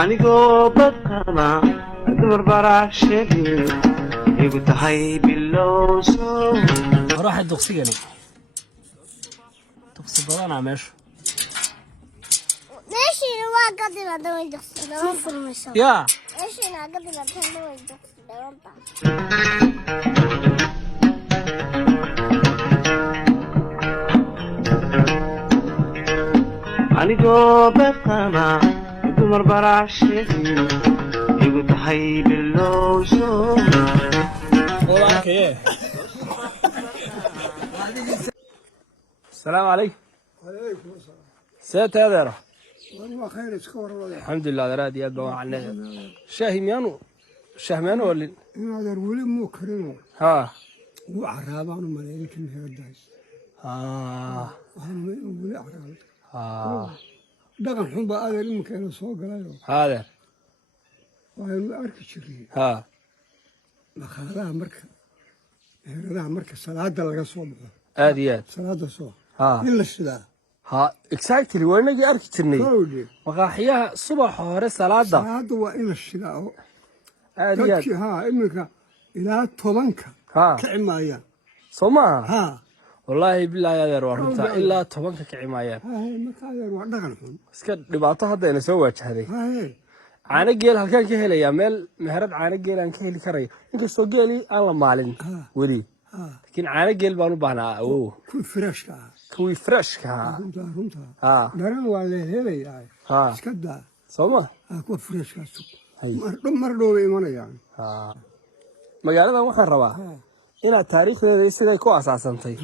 anigoo badqaba dumar baraashadii igu tahay bilowso راح الدقسيني دقسي بدنا ماشي ماشي هو قدر هذا يدقسي ده في المشروع يا ماشي أنا قدر هذا يدقسي ده anigoo badqaba dumar baraashadii igu tahay bilowso السلام عليكم. عليكم السلام. سيت هذا والله خير اسكور والله. الحمد لله راد يا دوا عنا شاهي ميانو شهمانو ولا هذا ولي مو كريمو. ها وعرابان ملايين كم هذا. هم ولي عراب. دقن حبا هذا اللي مكانه سوق له. هذا وهي أركي شري. ها مخالها مركز. هذا مركز صلاة دلقة صوب. آديات صلاة صوب. ها إلا الشدة. ها اكسايتلي وين اجي اركتني كودي. مقاحيها صبح هore salaada صلاة وإلا الشدة. آديات ها إنك إلى طبنك. ها كعمايا. سوما ها. والله بالله يا دير ورنتا إلا tobanka kicimaayaan هاي مكان وعندنا حن. iska dhibaato hadda ina soo waajahday هاي. caano geel halkaan ka helayaa meel meherad caano geel aan ka heli karayo inkastoo geeli aan la maalin weli laakiin caano geel baan u baahnaa awow كل فريش كا. kuwii freshka ahaa runta ها dareen waa la helayaa ها iska daa sooma kuwa freshka sug hay mar dhow bay imanayaan ha magaaladan waxaan rabaa inaad taariikhdeeda siday ku asaasantay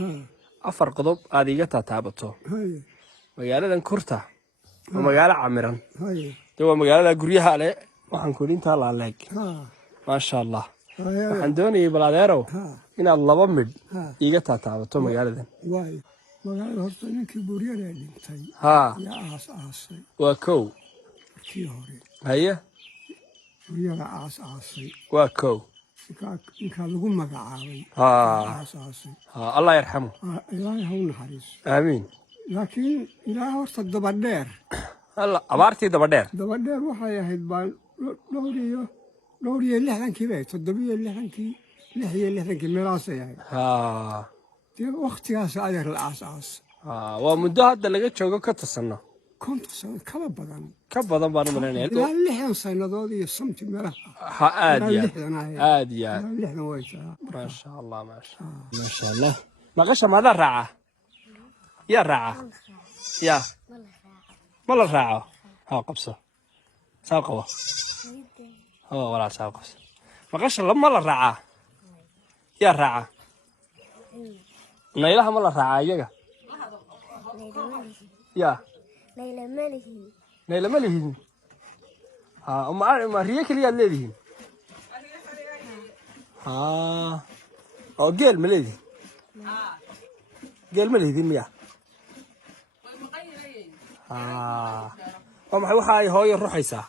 afar qodob aad iga taataabato hay magaaladan kurta waa magaalo camiran hay de waa magaalada guryaha leh waxaan ku dhintaa laaleeg ha maasha allah hay waxaan doonayay balaadeerow ha inaad laba midh ha iga taataabato magaaladan way magaalada horta ninkii buuriyada dhintay haa yaa aasay waa kow kii hore haye buuriyada aasay waa kow ninkaa lagu magacaabay haa aasay haa allah yarxamu ilaahay ha u naxariiso aamiin laakiin ilaahay horta dabadheer alla abaartii daba dheer dabadheer waxay ahayd baan dhowr iyo lixdankii bay 7 iyo 60 meelaasay ahayd haa dee waqtigaas adeer la aasaas haa waa muddo hadda laga joogo ka tirsanno 50 sano kaba badan ka badan baan u malaynayaa ilaa 60 sannadood iyo samti meelaha ha aad iyo ilaa aad iyo aad 60 way taa maasha allah maasha allah maqasha maada raaca yaa raaca yaa ma la raaco ها قبصة ساقوة هو ولا ساقوة مقاش لما لا رعاه يا رعاه نيلها ما لا رعاه يجا يا نيل ملهي ها ما ريك اللي الذي ها أو جيل ملهي جيل ملهي مياه ها وما waxay hooyo ruxaysaa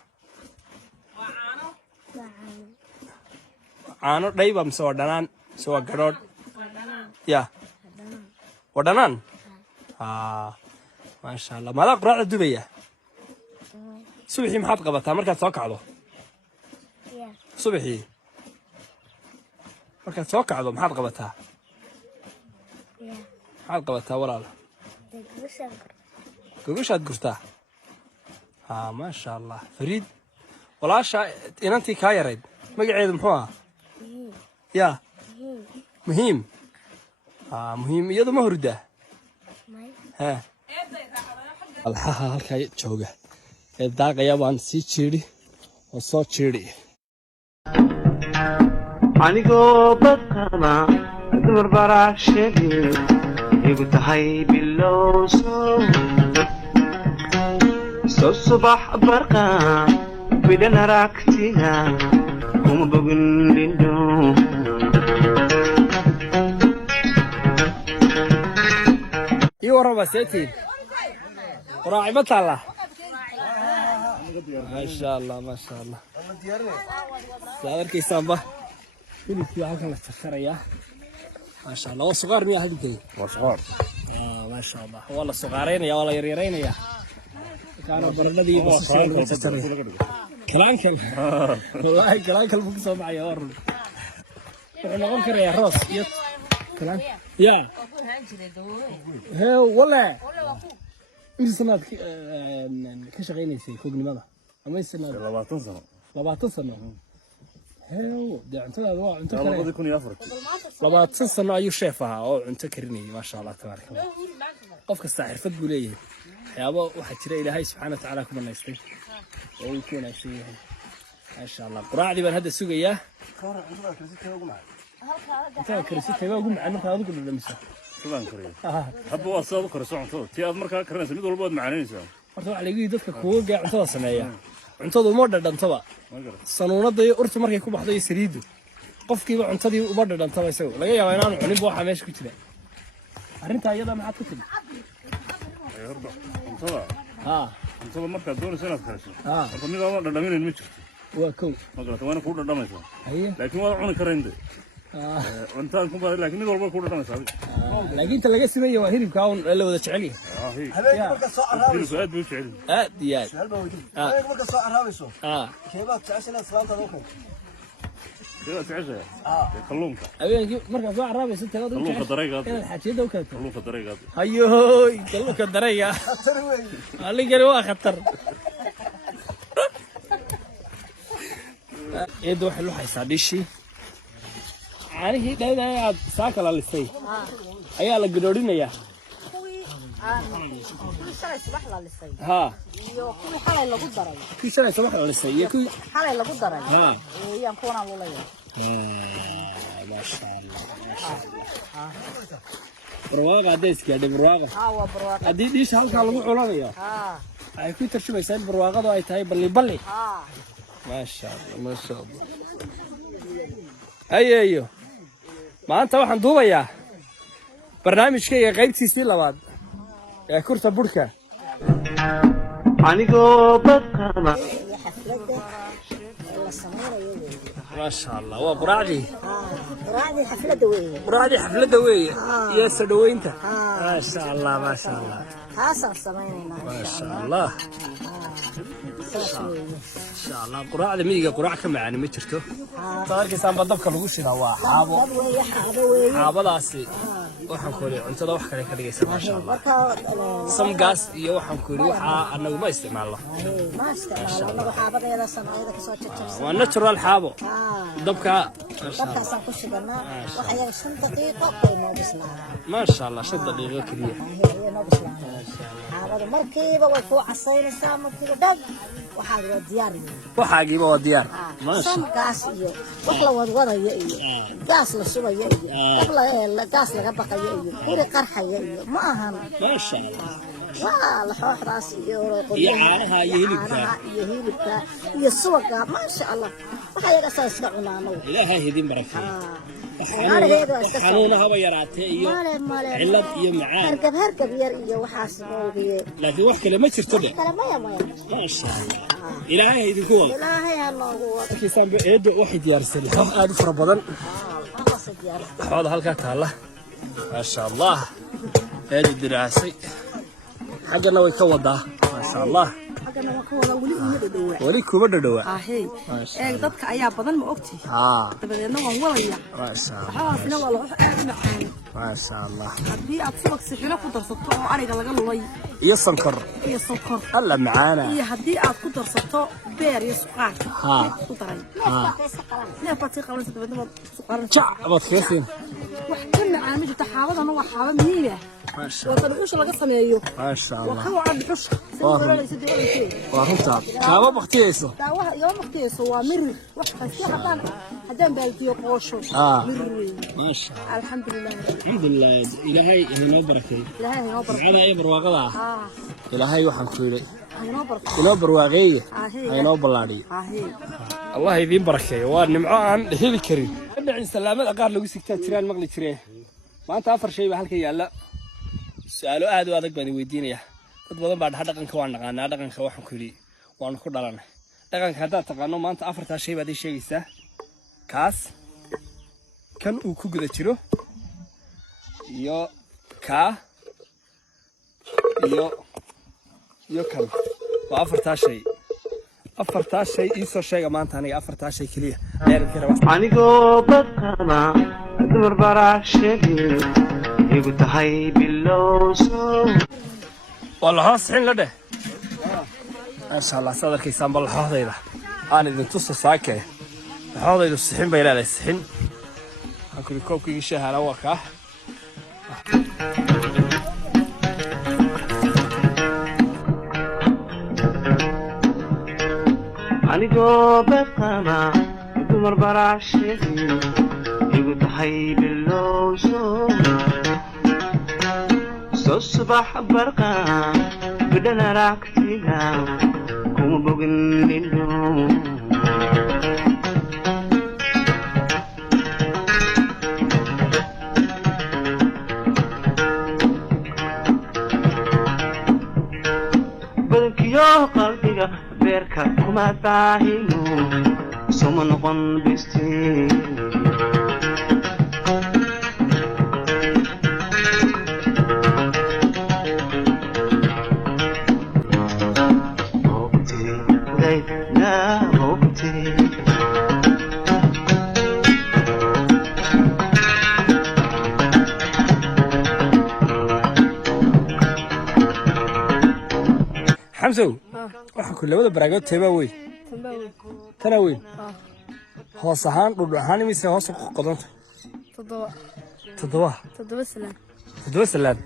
caano dhayba mise waa dhanaan mise waa gadhoodh ya waa dhanaan maasha allah maadaa quraacda dubaya subaxii maxaad qabataa markaad soo kacdo subaxii markaad soo kacdo maxaad qabataa walaala gogoshaad gurtaa ما شاء الله فريد والله إنتي كايرد مقعد محوها يا مهم مهم يدو مهردة ها الحها هالكاي جوجة الداقة يابان سي تشيري وصوت تشيري anigoo badqaba dumar baraashadii igu tahay bilowso soo subax barqa bidan aragtida kuma bogin lindo iyo raba seetiin راعبت الله ما شاء الله ما شاء الله سأركي سامبا في halkan la tasharaya ما شاء الله وصغار مياه هذه وصغار ما شاء الله والله صغارين يا والله يريرين يا كانوا بردي بس كلام والله كلام بكسو معي ورد احنا ممكن يا راس كلام يا هي والله سناد كشغينيسي فوق لماذا اما السناد 20 سنه هي ده انت labadii kun iyo afar 20 sano ayuu sheef ahaa oo cunto karinayay ma sha Allah tabaaraka Allah qofka xirfad buu leeyahay waxyaabo waxa jira Ilaahay subhanahu wa ta'ala ku banaystay oo uu keenay ma sha Allah quraacdi baan hadda sugayaa inta karisay ugu macaan marka adigu dhadhamisa sidaan kariyo hadba waa soo kariso cunto tii aad markaa karinayso mid walba aad macaanaysaa horta waxa lagu yiri dadka kuwa gaar cuntada sameeya cuntadu uma dhadhantaba sanuunada iyo urta markay ku baxdo saliidu qofkiiba cuntadii uma dhadhantaba isagu laga yaabaa inaan cunin waxa meesha ku jira arinta iyada maxaad ku tiri cuntada markaad doonayso inaad kariso horta mid aan dhadhaminayn ma jirto waa kow ma garata waana ku dhadhamaysaa laakiin waad cuni karaynde cuntaan ku baad laakiin mid walba ku dhadhamaysaa laakiin inta laga simayo waa hilibka aan la wada jecel yahay habeenkii marka soo araabayso aad buu jecel aad iyo aad habeenkii marka soo araabayso keebaad jeceshahay salaanta loo keen keebaad jeceshahay kalluunka habeenkii marka soo araabayso tagad kalluunka darayga inaad xaajiyada u keento kalluunka darayga hayo kalluunka darayga khatar weey aligani waa khatar eedo waxa loo haysaa dhishi caanihii dhawdaa aad saaka la lisay ayaa la gadoorinayaa shalay subax la lisay ha iyo kuwii xalay lagu daray kii shalay subax la lisay iyo kii xalay lagu daray ha weeyaan kuwana loo leeyahay ma sha Allah barwaaqa deeska barwaaqa waa barwaaqa hadii dhish halka lagu culanayo ay ku tarjumaysaa in barwaaqadu ay tahay balli ma sha Allah ayeeyo maanta waxaan duubayaa barnaamijkayga qaybtiisii labaad ee kurta burka anigoo badqaba ما شاء الله وقراعدي قراعدي حفلة دوية يا سدوينته ما شاء الله ما شاء الله هاسا سمينا ما شاء الله ما شاء الله قراعدي ميجا قراع كم يعني ما شرته صار كيسان بدبك الوش هوا حابو حابو لاسي waxaan ku leeyahay cuntada wax kale ka dhigaysa ma sha Allah sam gas iyo waxaan ku leeyahay waxa anagu ma isticmaalno xaabadeeda sameeyada ka soo jajabsan waa natural xaabo dabka dabkaasaan ku shidanaa waxa yahay 5 daqiiqo aynu bisnaa ma sha Allah 5 daqiiqo kaliya xaabada markiiba way ku casaynaysaa markiiba dhag waxaa diyaar waxaagiiba waa diyaar ma sha Allah gas iyo wax la wadwadayo iyo gas la shubayo iyo wax la gas laga baqayo iyo kuri qarxaya iyo ma ahan ma sha Allah waa la xooxdaas iyo caanaha iyo hilibka iyo suwaga ma sha Allah waxa yaga saas ka cunaano ilaahay hidin barakeeyo xanuuna haba yaraatee iyo cilad iyo macaan hargab yar iyo waxaas moogiye laakiin wax kale ma jirto de ma sha Allah ilaahay idinku wada ilaahay noogu wada kiisan eedo waxay diyaarsan aad u fara badan xoolo halka taala ما شاء الله هذه الدراسة حقنا ويكوضها ما شاء الله حقنا ويكوضها ولي كوبر دوا هي dadka ayaa badan ma ogti dabadeedna waan walaya ما شاء الله waxaasna waa lagu aad macaan ما شاء الله hadii aad subag sixino ku darsato oo ariga laga lulay iyo sankor alla macaana iyo hadii aad ku darsato beer iyo suqaar ku daray neefati qalansa dabadeedna suqaar jacbad fiisin wax ka macaan mid taxaabadana waa xaaba miina ما شاء الله وش laga sameeyo ما شاء الله وكو عاد xush وارنتا كابا بختيسو daawaha iyo waqtigiisa waa mirir wax kasta hadaan baalkiyo qoosho mirir ما شاء الله alxamdulillah ilaahay inoo barakay ana ay barwaaqada ilaahay waxaan ku yiri inoo barwaaqeeyo inoo balaadhiyo Allah idin barakeeyo waa nimco aan heli karin dhicin salaamada qaar lagu sigtaa jiraan maqli jireen maanta afar shay baa halka yaala su'aalo aad u adag baan weydiinaya dad badan baa dhaqanka waan naqaanaa dhaqanka waxaan ku yiri waan ku dhalanay dhaqanka hadda taqaano maanta afarta shay baad sheegaysaa kaas kan uu ku guda jiro iyo ka iyo kan وأفرتها شيء أفرتها شيء إيسو شيء ما أنت أنا أفرتها شيء كليه anigoo badqaba dumar baraashadii igu tahay bilowso والله صحين لده ما شاء الله صدر كيسان بالحوض إذا أنا إذا تصل ساكة الحوض إذا الصحين بيلا لا الصحين أكل كوكي يشها على وكاه anigoo badqaba dumar baraashadii igu tahay bilowso soo subax barqa bidhan aragtida kuma bogin indho badankiyo qalbiga beerka kuma daahino soma noqon bistii حمزو waxaa ku labada baraagood teebaa weyn tana weyn hoos ahaan dhul ahaan imise hoos ku qodanta toddoba salaan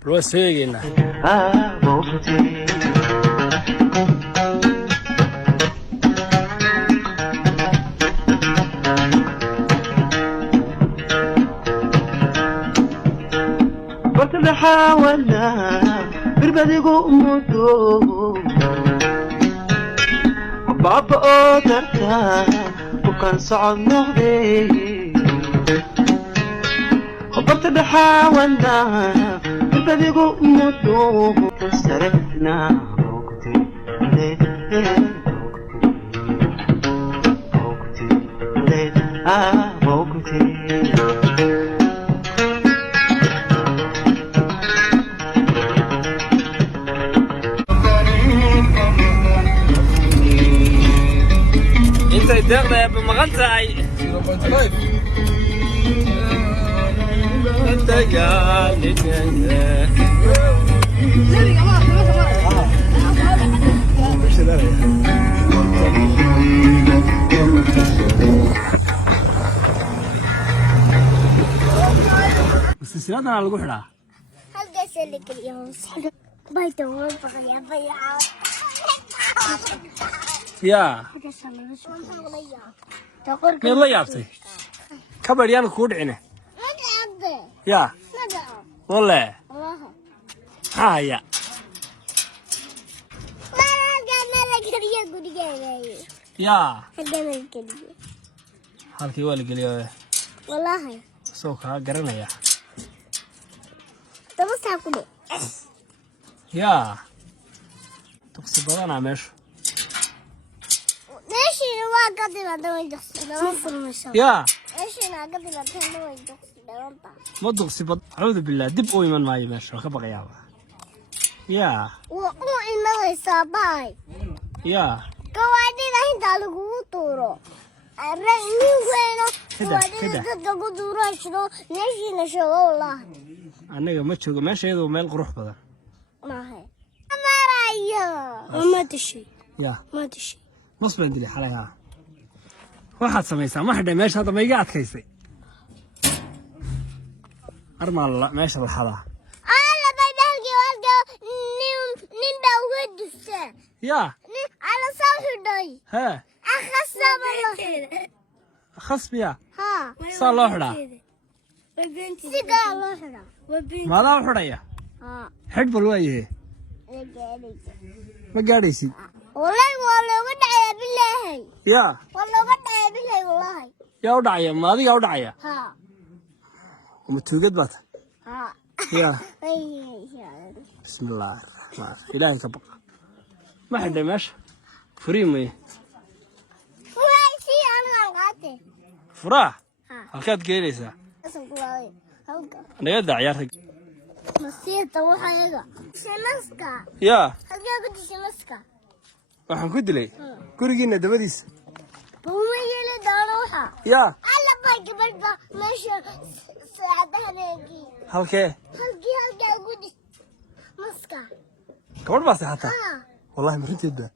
bal waa soo eegaynaa bartana xaawala birbadigu mudo baaba oo darta bukaan socod noqday bartana xaawala birbadigu mudo sarefna deeqda ee maqan tahay 0.5 silsiladana lagu xidhaa halkaas la geliyo bayta waa baqaya bayaa يا مين الله يابتي كبر يانا كود عينه يا والله ها يا يا halkii waa la geliyo wallahi soo ka garanaya tabasaa ku ya tuqsi badana meesha waa qadina daway daqsada furmayso يا ايش انا قبل اتهم دوي دقسدا ما تقصي اعوذ بالله دب او يمن ماي ماشي ka baqayaa يا إنه يصابي يا كوادينا هندا لغو طورو الرئيسي وينو كوادينا تدقو طورو شنو نشي نشو والله anaga ma joogo meesheedu meel qurux badan ما هي ما رايو ما تشي يا ما تشي مصبن دلي حالها waxaad samaysaa ma xidhay meesha hadda ma iga adkaysay armaan la meesha la xadaa ala badalki walka nin baa uga dusay ya ala soo xidhay ha akhasaba lo khasbiya ha saa loo xidhaa siga loo xidhaa maadaa u xidhaya ha xidh bal waayahe ma gaadhaysid والله والله ودعي بالله يا والله ودعي بالله والله يا ودعيا ما adiga ودعيا ها ومتوجد بات ها يا بسم الله الرحمن الرحيم إلهي كبق ما حد ماشي فريمي وهاي شيء أنا قاعدة فراه هالكاد جيليسا اسم قوي هلقا أنا يدع عيارك Nasiita waxayga. Shanaska. yaa Halkee ku shanaska? waxaan ku dilay gurigiina dabadiisa Buma yeeli doono waxa. yaa Alla baa gabadha meesha saadahaneegi. halkee Halkee ku dis. Maska. gabadh baa seexataa wallahi marinteedba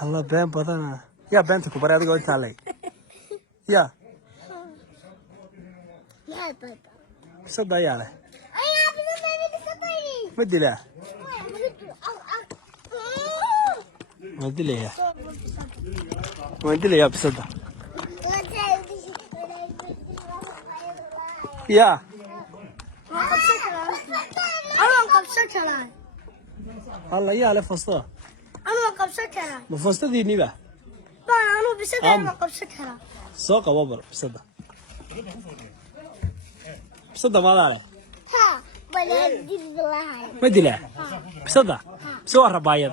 alla been badana yaa beenta ku baray adigoo intaa leeg yaa bisada ayaa leh ma dilaa waan dilayaa bisada yaa alla yaa leh fastada ma fastadiiniba soo qabo bal bisada maadaa leh ma dilaa bisada bise waa rabaayad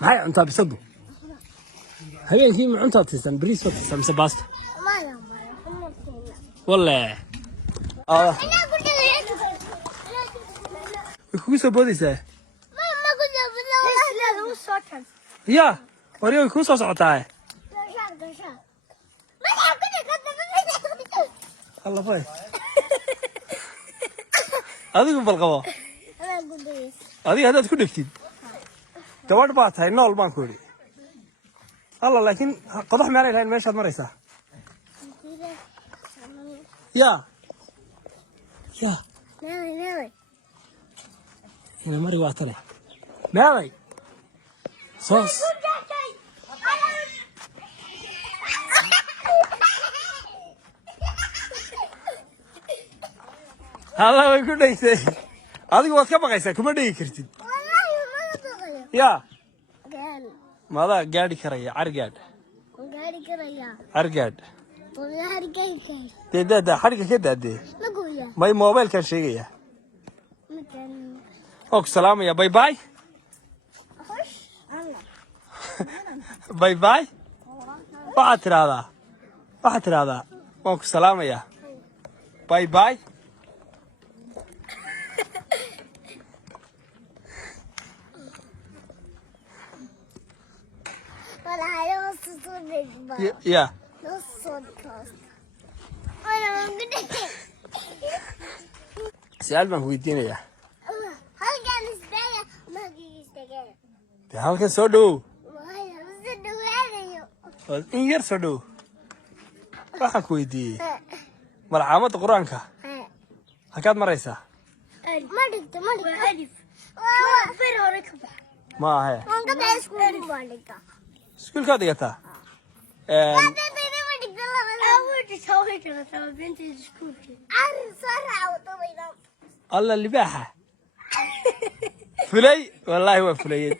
maxay cuntaa bisadu habeenkii ma cuntaa tiisan bariis waa tiisan mise baasta walle way kugu soo boodaysaa yaa wari way kuu soo socotaa allafay adigu bal qabo adiga haddaad ku dhegtid gabadh baa tahay nool baan ku idhi alla laakiin qodax meelay lahayn meeshaad maraysaa yaa yaa ina mari waa tane meelay soos alla way ku dhegsay adigu waad ka baqaysaa kuma dhegi kartid yaa maadaa gaadhi karaya cargaadh dee daada xadhigga ka daadee may moobeelkaan sheegayaa oo ku salaamaya bay bay bay bay waxaad tidhaahdaa waan ku salaamayaa bay bay Yeah. سؤال ما هو يدينا halkan soo dhow in yar soo dhow waxaan ku weydiiyey malcaamadda qur-aanka halkaad maraysaa ma ahe iskuulkaad dhigataa alla libaaxa fulay wallaahi waa fulayad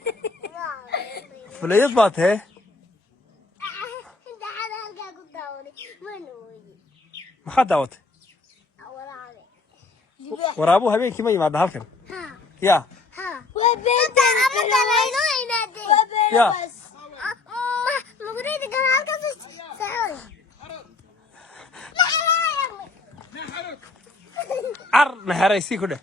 fulayad baa tahe maxaad daawatay waraabuhu habeenkii ma yimaada halkan yaa yaa car naxeraysii ku dheh